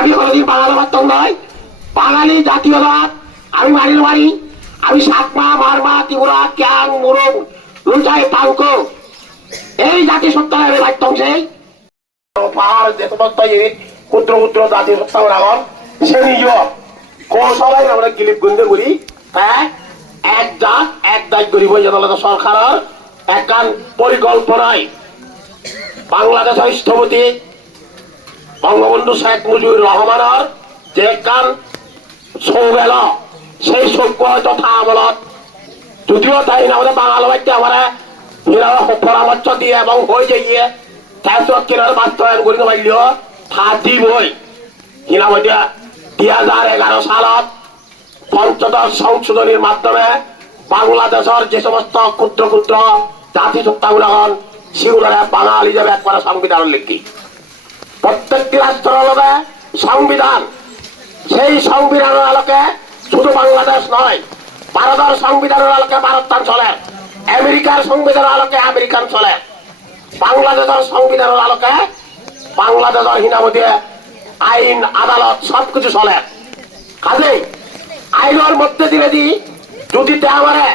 আমি কোনোদিন বাঙালি মাত্র নয় বাঙালি জাতীয়বাদ, আমি মানির বাড়ি। আমি সাতমা মারমা ত্রিপুরা, ক্যাং মুরং লুচাই টাঙ্ক এই জাতি সত্তার আমি মাধ্যম সেই পাহাড় সমস্ত ক্ষুদ্র ক্ষুদ্র জাতি সত্তা রাগন সে নিজ সবাই আমরা গিলিপ গুঞ্জে করি। হ্যাঁ এক জাত, এক দায় করিব যেটা সরকারের। একান পরিকল্পনায় বাংলাদেশের স্থপতি বঙ্গবন্ধু শেখ মুজিবুর রহমানের যে কান সৌবেল, সেই সভ্য যথা আমলত। যদিও তাই না, আমাদের বাঙাল বাচ্চা আমরা পরামর্শ দিয়ে এবং হয়ে যাইয়ে কিনার বাস্তবায়ন কৰিব পাৰিলেও ভাত দিবই কিনা মধ্যে দুই হাজার এগারো সালত পঞ্চদশ সংশোধনীর মাধ্যমে বাংলাদেশের যে সমস্ত ক্ষুদ্র ক্ষুদ্র জাতি সত্তাগুলাগন সেগুলোরে বাঙালি হিসেবে একবারে সংবিধান লিখি। প্রত্যেকটি রাষ্ট্রের আলোকে সংবিধান, সেই সংবিধানের আলোকে শুধু বাংলাদেশ নয় ভারতের সংবিধানের আলোকে ভারতটান চলে, আমেরিকার সংবিধানের আলোকে আমেরিকান চলে, বাংলাদেশের সংবিধানের আলোকে বাংলাদেশের হিনামতি আইন, আদালত সবকিছু চলে। কাজেই আইনের মধ্যে দিলে দি যদি আমারে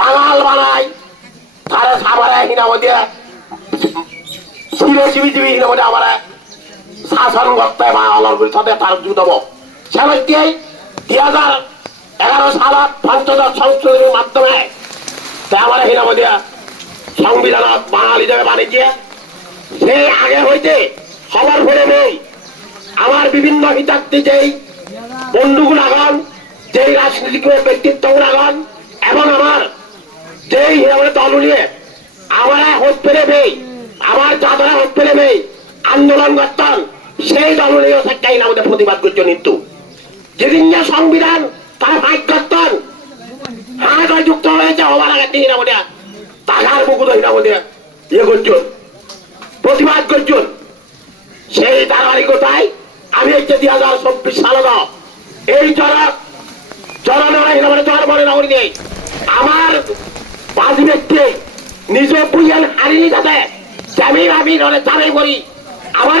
বাঙাল বানাই তারে সামারে হিনামতি, সিরে চিবি হিনামতি আমারে শাসন করতে বা অলর করে তাদের তার জুতব সেমধ্যেই দুই হাজার এগারো সালত পঞ্চদশ সংশোধনীর মাধ্যমে আমার হিনামতি সংবিধানত বাঙাল হিসেবে বানিয়ে সেই আগে হইতে খবর ফেলে নেই। আমার বিভিন্ন হিতার্থী যেই বন্ধুগুলাগন যেই রাজনৈতিক ব্যক্তিত্বগুলাগন এবং আমার যেই আমাদের দল নিয়ে আমরা হত পেরে নেই। আমার যাদরা হত পেরে নেই। আন্দোলন করতাম। সেই দল নিয়ে সেটাই আমাদের প্রতিবাদ করছে কিন্তু যেদিন যে সংবিধান, তার ভাগ করতাম হ্যাঁ যুক্ত হয়েছে হবার আগে দিন আমাদের টাকার মুকুট হইনা আমাদের ইয়ে করছুন প্রতিবাদ করছুন সেই ধারাবাহিকতায় আমি হচ্ছে দুই হাজার চব্বিশ সালে এই চরক চরণের মানে চর মনে নগরী নেই। আমার বাজি ব্যক্তি নিজ পুজেন হারিনি যাতে আমি আমি নলে করি আমার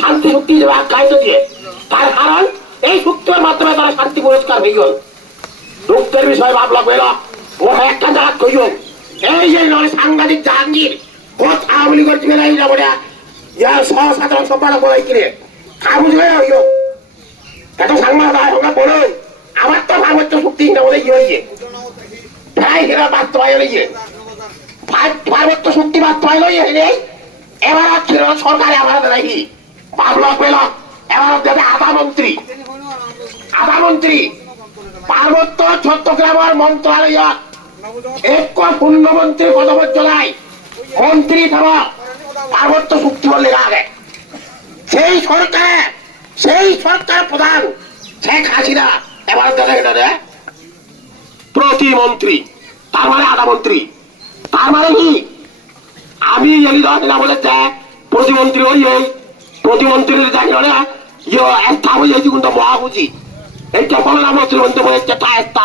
শান্তি চুক্তি হিসেবে আখ্যায়িত দিয়ে। তার কারণ, এই চুক্তির মাধ্যমে তারা শান্তি পুরস্কার হয়ে গেল। দুঃখের বিষয় ভাবলা পেল ও একটা জায়গা কইল, এই যে নয় সাংবাদিক জাহাঙ্গীর কত আওয়ামী লীগের জিবে নাই না বলে, ইয়া সাধারণ সম্পাদক বলাই কিনে খা বুঝবে হইল এত সাংবাদিক আমরা বলো আমার তো পার্বত্য চুক্তি না বলে ইয়ে হইয়ে প্রায় সেটা বাস্তবায়ন হইয়ে পার্বত্য চুক্তি বাস্তবায়ন হইলে এবার ছিল সরকারে আমার পাবলক পেল। এবার দেবে আধা মন্ত্রী। আধা মন্ত্রী। পার্বত্য চট্টগ্রামের মন্ত্রালয়ত এক পূর্ণমন্ত্রী পদপর্যায় মন্ত্রী থাকা পার্বত্য চুক্তি বলে আগে। সেই সরকার সেই সরকার প্রধান শেখ হাসিনা এবার দেখা প্রতিমন্ত্রী তার মানে আধা মন্ত্রী। তার মানে কি? আমি এলি না বলে যে প্রতিমন্ত্রী হই এই প্রতিমন্ত্রীর জানি না ইয়ে একটা হয়ে কিন্তু মহাবুঝি এইটা বলে না মন্ত্রী বলেছে তা একটা।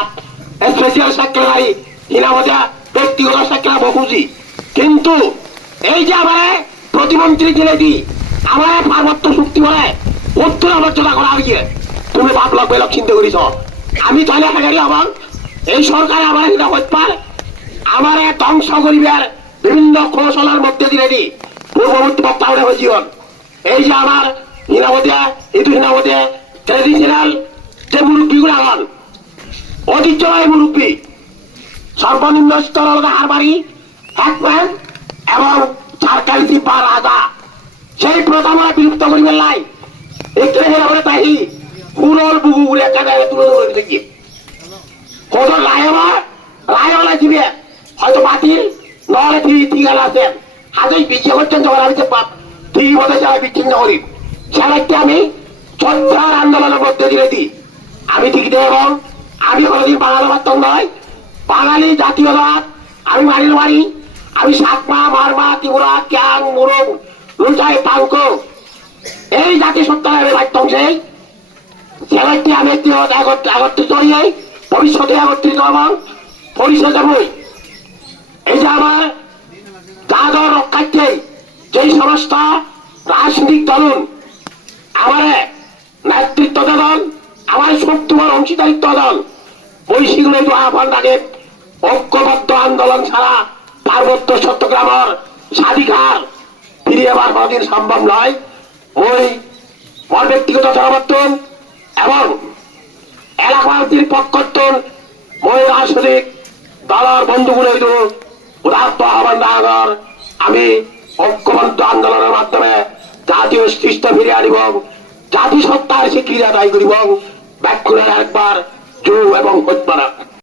স্পেশাল সেক্রেটারি ইনা মধ্যে ব্যক্তিগত বহুজি কিন্তু এই যে আমার প্রতিমন্ত্রী জেলে দি, আমার পার্বত্য চুক্তি বলে, উত্তর আলোচনা করা হয়েছে তুমি ভাবলক বেলক চিন্তা করিস আমি তাহলে হেগারি আমার এই সরকারে আমার করতে পার? আমার ধ্বংস করিবার বিভিন্ন কৌশলের মধ্যে দিয়ে দি। পূর্ববর্তী বক্তাবলে হয়েছিল এই যে আমার হিনাবতিয়া ইদু হিনাবতিয়া ট্রেডিশনাল যে মুরব্বীগুলো হন ঐতিহ্যবাহী মুরব্বী, সর্বনিম্ন স্তর হল হারবাড়ি হ্যাকম্যান এবং সরকারি বা রাজা। সেই প্রথমে বিলুপ্ত করিবেন লাই এখানে বলে তাই বুগু বলে একটা জায়গায় তুলে ধরে দেখি কত রায়বা রায়ওয়ালা দিবে হয়তো বাতিল নহলে ঠিক আছে হাতে বিচ্ছে করছেন যখন আমি মতো যারা বিচ্ছিন্ন করি সেক্ষেত্রে আমি সত্যার আন্দোলনের মধ্যে দিয়ে দিই। আমি ঠিক এবং আমি কোনোদিন বাঙালি মাত্র নয়। বাঙালি জাতীয়বাদ, আমি মানির মারি আমি সাকমা মারমা ত্রিপুরা, ক্যাং মুরুং লুচাই পাঙ্ক এই জাতি সত্তার মাধ্যম সেই। সেবাইটি আমি একটি একত্র- একত্রিত হইয়ে ভবিষ্যতে একত্রিত এবং পরিষদে এই যে আমার যাদব রক্ষার্থে যেই সমস্ত রাজনৈতিক দলন আমার নেতৃত্ব দল আমার শক্তিবর অংশীদারিত্ব দল বৈশিগুলো আহ্বান রাখে, ঐক্যবদ্ধ আন্দোলন ছাড়া পার্বত্য চট্টগ্রামের স্বাধিকার ফিরিয়ে আবার কোনদিন সম্ভব নয়। ওই আমার ব্যক্তিগত জনমর্থন এবং এলাকাবাসীর পক্ষর্থন মই রাজনৈতিক দলের বন্ধুগুলো উদাত্ত আহ্বান আমি ঐক্যবদ্ধ আন্দোলনের মাধ্যমে জাতীয় সৃষ্ট ফিরে আনিব জাতি সত্তার স্বীকৃতি আদায় করিব। ব্যাকুলের একবার জু এবং হত্যা